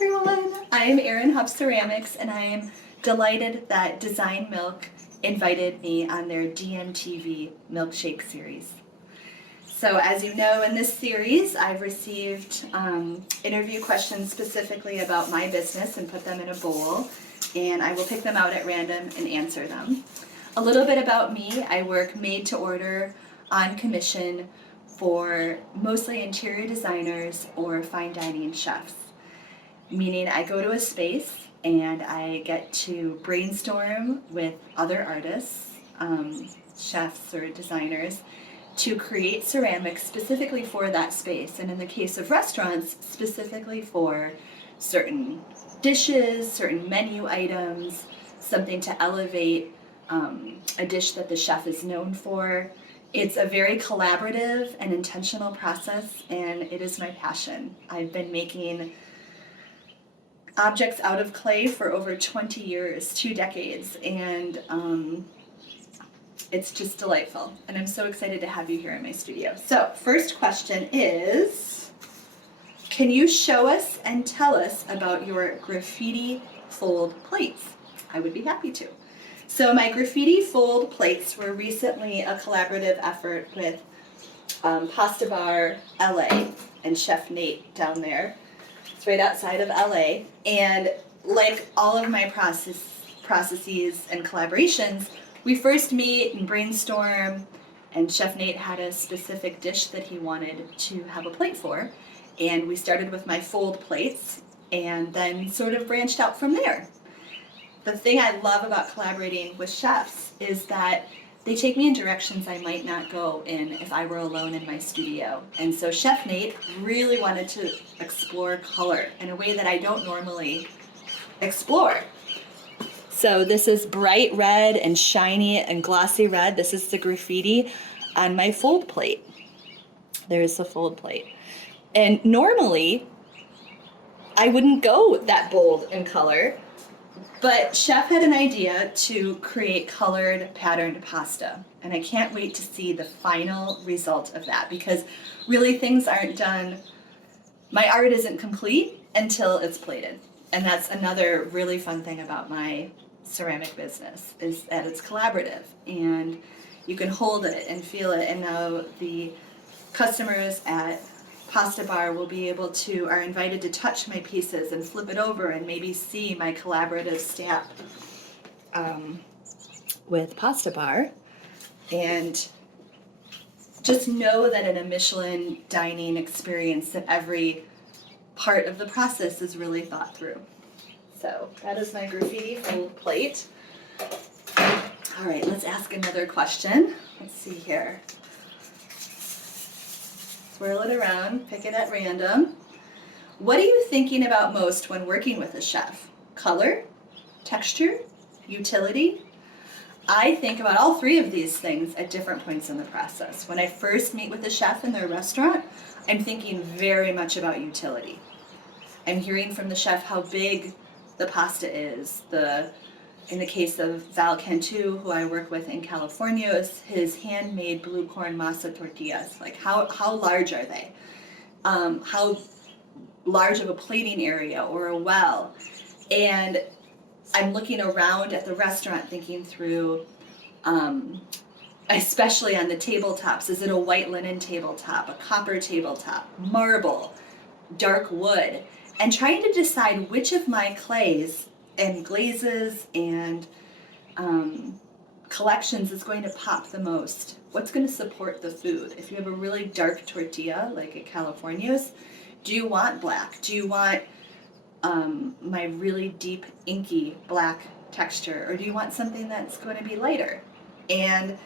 everyone, I'm Erin Hupp Ceramics, and I am delighted that Design Milk invited me on their DMTV Milkshake series. So as you know, in this series I've received interview questions specifically about my business and put them in a bowl, and I will pick them out at random and answer them. A little bit about me: I work made to order on commission for mostly interior designers or fine dining chefs. Meaning I go to a space and I get to brainstorm with other artists, chefs or designers, to create ceramics specifically for that space. And in the case of restaurants, specifically for certain dishes, certain menu items, something to elevate a dish that the chef is known for. It's a very collaborative and intentional process, and it is my passion. I've been making objects out of clay for over 20 years, 2 decades, and it's just delightful. And I'm so excited to have you here in my studio. So, first question is, can you show us and tell us about your graffiti fold plates? I would be happy to. So my graffiti fold plates were recently a collaborative effort with Pasta Bar LA and Chef Nate down there. It's right outside of LA. And like all of my processes and collaborations, we first meet and brainstorm, and Chef Nate had a specific dish that he wanted to have a plate for. And we started with my fold plates and then sort of branched out from there. The thing I love about collaborating with chefs is that they take me in directions I might not go in if I were alone in my studio. And so Chef Nate really wanted to explore color in a way that I don't normally explore. So this is bright red and shiny and glossy red. This is the graffiti on my fold plate. There's the fold plate. And normally I wouldn't go that bold in color, but Chef had an idea to create colored patterned pasta, and I can't wait to see the final result of that, because really things aren't done, my art isn't complete until it's plated. And that's another really fun thing about my ceramic business, is that it's collaborative and you can hold it and feel it. And now the customers at Pasta Bar are invited to touch my pieces and flip it over and maybe see my collaborative stamp with Pasta Bar. And just know that in a Michelin dining experience, that every part of the process is really thought through. So that is my graffiti fold plate. All right, let's ask another question. Let's see here. Swirl it around, pick it at random. What are you thinking about most when working with a chef? Color, texture, utility? I think about all three of these things at different points in the process. When I first meet with a chef in their restaurant, I'm thinking very much about utility. I'm hearing from the chef how big the pasta is. In the case of Val Cantu, who I work with in Californios, his handmade blue corn masa tortillas, like how large are they? How large of a plating area or a well? And I'm looking around at the restaurant thinking through, especially on the tabletops, is it a white linen tabletop, a copper tabletop, marble, dark wood? And trying to decide which of my clays and glazes and collections is going to pop the most. What's going to support the food? If you have a really dark tortilla, like at Californios, do you want black? Do you want my really deep, inky black texture? Or do you want something that's going to be lighter? And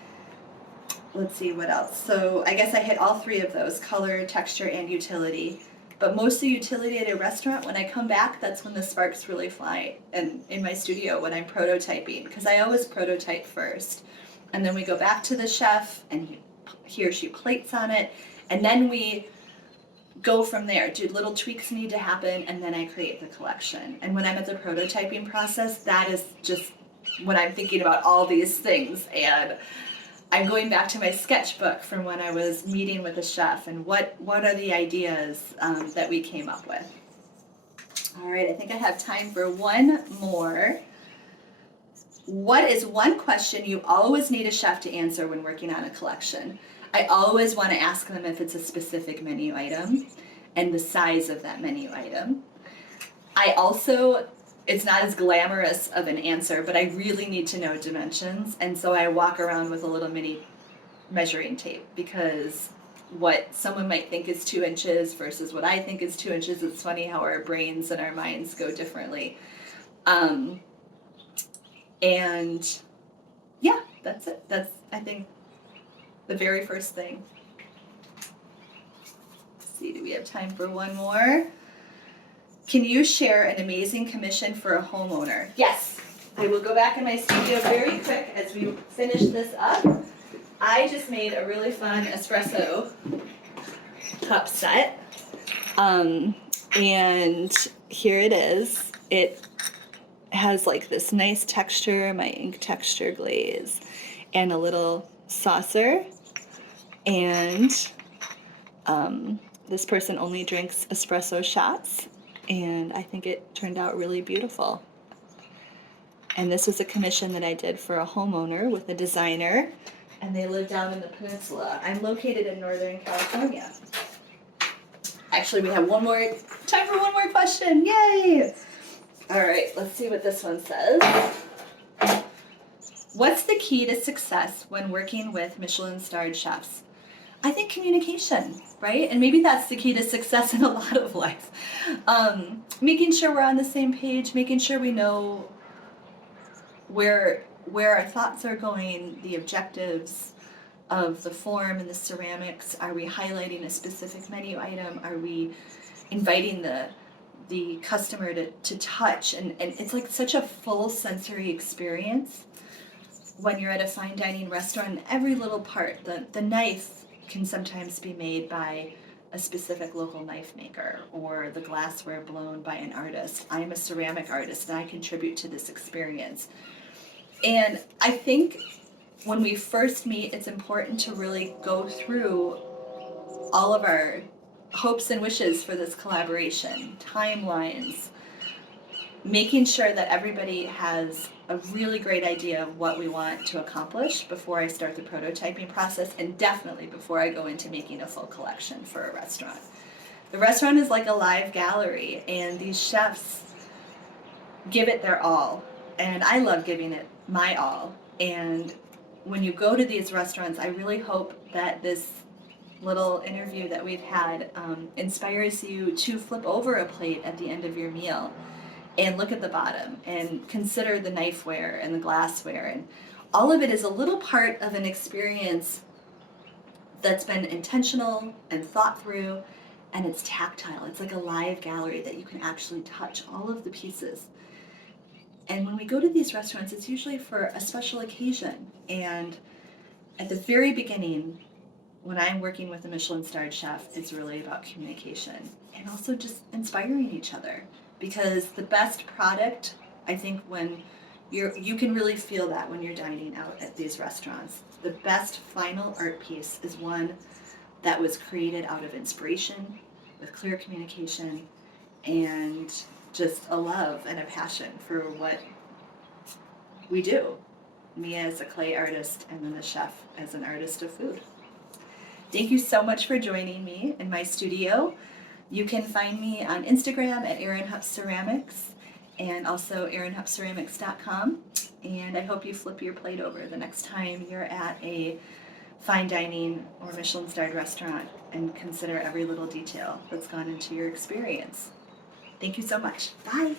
let's see what else. So I guess I hit all three of those: color, texture, and utility. But mostly utility at a restaurant. When I come back, that's when the sparks really fly. And in my studio, when I'm prototyping, because I always prototype first. And then we go back to the chef, and he or she plates on it. And then we go from there. Do little tweaks need to happen, and then I create the collection. And when I'm at the prototyping process, that is just when I'm thinking about all these things. And I'm going back to my sketchbook from when I was meeting with the chef and what are the ideas that we came up with. All right, I think I have time for one more. What is one question you always need a chef to answer when working on a collection? I always want to ask them if it's a specific menu item and the size of that menu item. I also, it's not as glamorous of an answer, but I really need to know dimensions, and so I walk around with a little mini measuring tape, because what someone might think is 2 inches versus what I think is 2 inches, it's funny how our brains and our minds go differently. And yeah, that's it. That's, I think, the very first thing. Let's see, do we have time for one more? Can you share an amazing commission for a homeowner? Yes. I will go back in my studio very quick as we finish this up. I just made a really fun espresso cup set. And here it is. It has like this nice texture, my ink texture glaze, and a little saucer. And this person only drinks espresso shots, and I think it turned out really beautiful. And this was a commission that I did for a homeowner with a designer, and they live down in the peninsula. I'm located in Northern California. Actually, we have time for one more question. Yay! All right, let's see what this one says. What's the key to success when working with Michelin-Starred chefs? I think communication, right? And maybe that's the key to success in a lot of life. Making sure we're on the same page, making sure we know where our thoughts are going, the objectives of the form and the ceramics. Are we highlighting a specific menu item? Are we inviting the customer to touch? And it's like such a full sensory experience when you're at a fine dining restaurant. Every little part, the knife can sometimes be made by a specific local knife maker, or the glassware blown by an artist. I'm a ceramic artist and I contribute to this experience. And I think when we first meet, it's important to really go through all of our hopes and wishes for this collaboration, timelines, making sure that everybody has a really great idea of what we want to accomplish before I start the prototyping process, and definitely before I go into making a full collection for a restaurant. The restaurant is like a live gallery, and these chefs give it their all, and I love giving it my all. And when you go to these restaurants, I really hope that this little interview that we've had inspires you to flip over a plate at the end of your meal and look at the bottom and consider the knifeware and the glassware. And all of it is a little part of an experience that's been intentional and thought through, and it's tactile. It's like a live gallery that you can actually touch all of the pieces. And when we go to these restaurants, it's usually for a special occasion. And at the very beginning, when I'm working with a Michelin-Starred chef, it's really about communication and also just inspiring each other. Because the best product, I think, when you can really feel that when you're dining out at these restaurants. The best final art piece is one that was created out of inspiration, with clear communication, and just a love and a passion for what we do. Me as a clay artist, and then the chef as an artist of food. Thank you so much for joining me in my studio. You can find me on Instagram at Erin Hupp Ceramics, and also erinhuppceramics.com. And I hope you flip your plate over the next time you're at a fine dining or Michelin-Starred restaurant, and consider every little detail that's gone into your experience. Thank you so much. Bye.